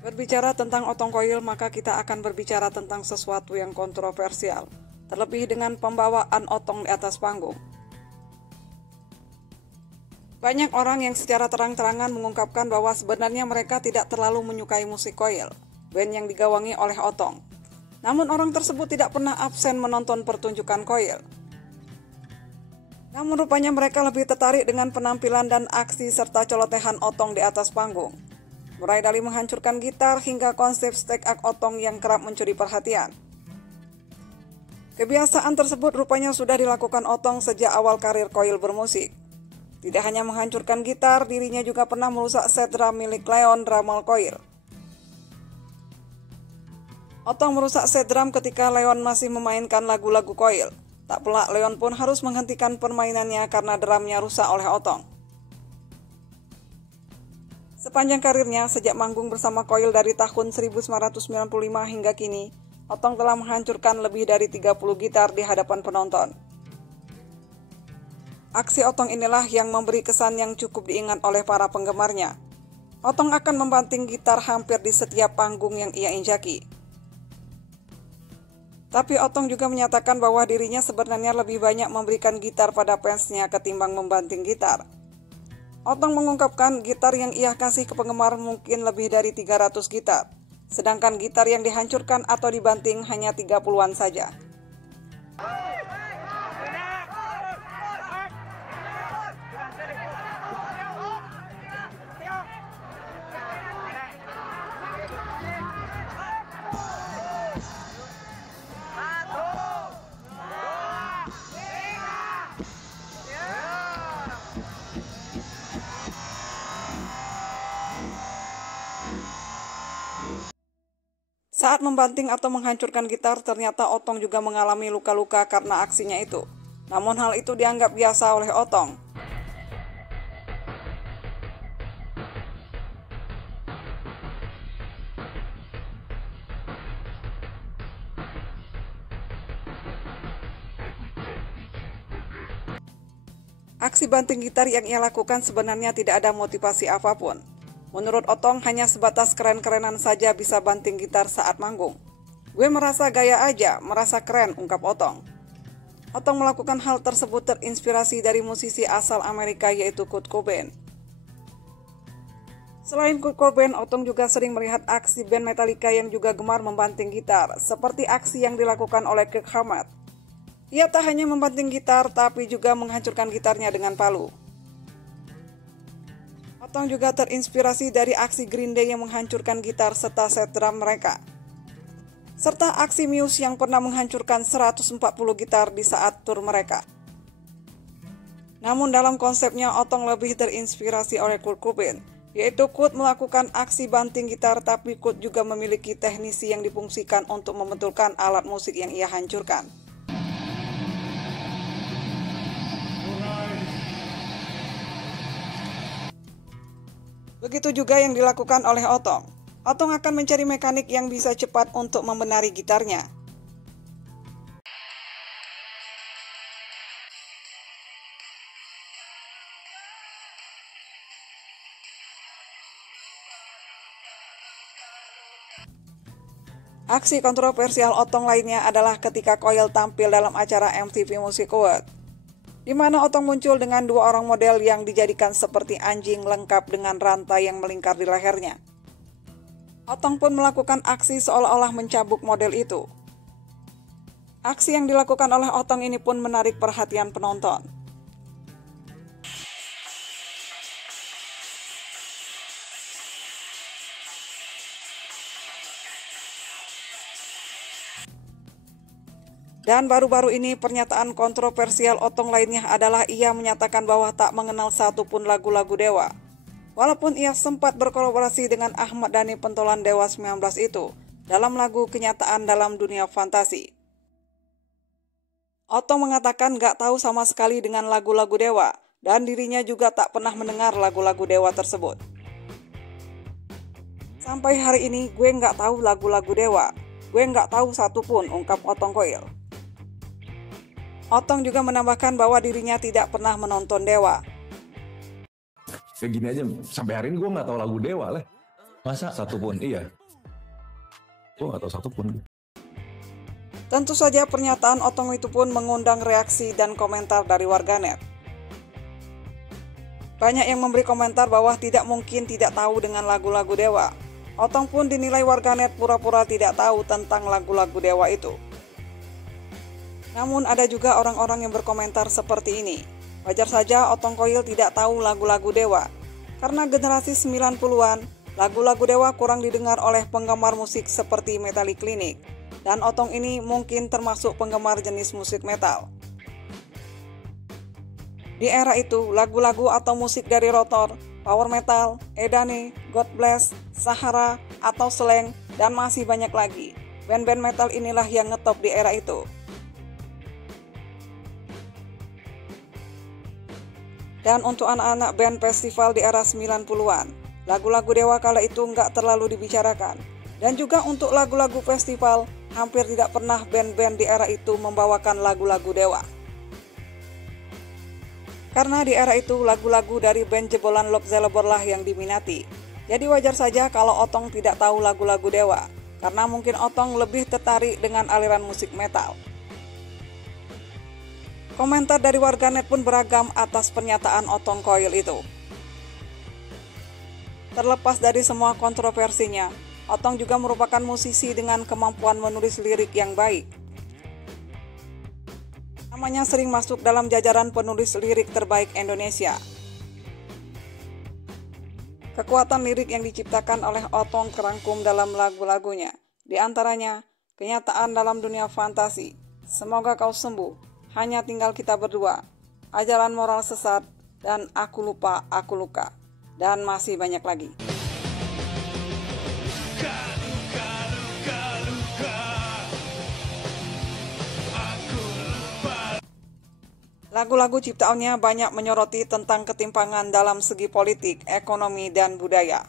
Berbicara tentang Otong Koil, maka kita akan berbicara tentang sesuatu yang kontroversial, terlebih dengan pembawaan Otong di atas panggung. Banyak orang yang secara terang-terangan mengungkapkan bahwa sebenarnya mereka tidak terlalu menyukai musik Koil, band yang digawangi oleh Otong. Namun orang tersebut tidak pernah absen menonton pertunjukan Koil. Namun rupanya mereka lebih tertarik dengan penampilan dan aksi serta celotehan Otong di atas panggung. Mulai dari menghancurkan gitar hingga konsep stack up Otong yang kerap mencuri perhatian. Kebiasaan tersebut rupanya sudah dilakukan Otong sejak awal karir Koil bermusik. Tidak hanya menghancurkan gitar, dirinya juga pernah merusak set drum milik Leon, drummer Koil. Otong merusak set drum ketika Leon masih memainkan lagu-lagu Koil. Tak pelak Leon pun harus menghentikan permainannya karena drumnya rusak oleh Otong. Sepanjang karirnya, sejak manggung bersama Koil dari tahun 1995 hingga kini, Otong telah menghancurkan lebih dari 30 gitar di hadapan penonton. Aksi Otong inilah yang memberi kesan yang cukup diingat oleh para penggemarnya. Otong akan membanting gitar hampir di setiap panggung yang ia injaki. Tapi Otong juga menyatakan bahwa dirinya sebenarnya lebih banyak memberikan gitar pada fansnya ketimbang membanting gitar. Otong mengungkapkan gitar yang ia kasih ke penggemar mungkin lebih dari 300 gitar, sedangkan gitar yang dihancurkan atau dibanting hanya 30-an saja. Saat membanting atau menghancurkan gitar, ternyata Otong juga mengalami luka-luka karena aksinya itu. Namun hal itu dianggap biasa oleh Otong. Aksi banting gitar yang ia lakukan sebenarnya tidak ada motivasi apapun. Menurut Otong hanya sebatas keren-kerenan saja bisa banting gitar saat manggung. Gue merasa gaya aja, merasa keren, ungkap Otong. Otong melakukan hal tersebut terinspirasi dari musisi asal Amerika yaitu Kurt Cobain. Selain Kurt Cobain, Otong juga sering melihat aksi band Metallica yang juga gemar membanting gitar, seperti aksi yang dilakukan oleh Kirk Hammett. Ia tak hanya membanting gitar, tapi juga menghancurkan gitarnya dengan palu. Otong juga terinspirasi dari aksi Green Day yang menghancurkan gitar serta set drum mereka. Serta aksi Muse yang pernah menghancurkan 140 gitar di saat tur mereka. Namun dalam konsepnya Otong lebih terinspirasi oleh Kurt Cobain, yaitu Kurt melakukan aksi banting gitar tapi Kurt juga memiliki teknisi yang difungsikan untuk membetulkan alat musik yang ia hancurkan. Begitu juga yang dilakukan oleh Otong. Otong akan mencari mekanik yang bisa cepat untuk membenari gitarnya. Aksi kontroversial Otong lainnya adalah ketika Koil tampil dalam acara MTV Music Award, di mana Otong muncul dengan dua orang model yang dijadikan seperti anjing lengkap dengan rantai yang melingkar di lehernya. Otong pun melakukan aksi seolah-olah mencabuk model itu. Aksi yang dilakukan oleh Otong ini pun menarik perhatian penonton. Dan baru-baru ini pernyataan kontroversial Otong lainnya adalah ia menyatakan bahwa tak mengenal satupun lagu-lagu Dewa. Walaupun ia sempat berkolaborasi dengan Ahmad Dhani pentolan Dewa 19 itu dalam lagu Kenyataan Dalam Dunia Fantasi. Otong mengatakan gak tahu sama sekali dengan lagu-lagu Dewa dan dirinya juga tak pernah mendengar lagu-lagu Dewa tersebut. Sampai hari ini gue nggak tahu lagu-lagu Dewa. Gue nggak tahu satupun, ungkap Otong Koil. Otong juga menambahkan bahwa dirinya tidak pernah menonton Dewa. Kayak gini aja, sampai hari ini gue nggak tahu lagu Dewa lah. Masa? Satupun, iya. Gue nggak tahu satupun. Tentu saja pernyataan Otong itu pun mengundang reaksi dan komentar dari warganet. Banyak yang memberi komentar bahwa tidak mungkin tidak tahu dengan lagu-lagu Dewa. Otong pun dinilai warganet pura-pura tidak tahu tentang lagu-lagu Dewa itu. Namun ada juga orang-orang yang berkomentar seperti ini. Wajar saja Otong Koil tidak tahu lagu-lagu Dewa. Karena generasi 90-an, lagu-lagu Dewa kurang didengar oleh penggemar musik seperti Metallic Clinic. Dan Otong ini mungkin termasuk penggemar jenis musik metal. Di era itu, lagu-lagu atau musik dari Rotor, Power Metal, Edane, God Bless, Sahara, atau Slang, dan masih banyak lagi. Band-band metal inilah yang ngetop di era itu. Dan untuk anak-anak band festival di era 90-an, lagu-lagu Dewa kala itu nggak terlalu dibicarakan. Dan juga untuk lagu-lagu festival, hampir tidak pernah band-band di era itu membawakan lagu-lagu Dewa. Karena di era itu lagu-lagu dari band jebolan Love Zelebor lah yang diminati. Jadi wajar saja kalau Otong tidak tahu lagu-lagu Dewa, karena mungkin Otong lebih tertarik dengan aliran musik metal. Komentar dari warganet pun beragam atas pernyataan Otong Koil itu. Terlepas dari semua kontroversinya, Otong juga merupakan musisi dengan kemampuan menulis lirik yang baik. Namanya sering masuk dalam jajaran penulis lirik terbaik Indonesia. Kekuatan lirik yang diciptakan oleh Otong kerangkum dalam lagu-lagunya, di antaranya Kenyataan dalam Dunia Fantasi, Semoga Kau Sembuh, Hanya Tinggal Kita Berdua, Ajaran Moral Sesat, dan Aku Lupa, Aku Luka, dan masih banyak lagi. Lagu-lagu ciptaannya banyak menyoroti tentang ketimpangan dalam segi politik, ekonomi, dan budaya.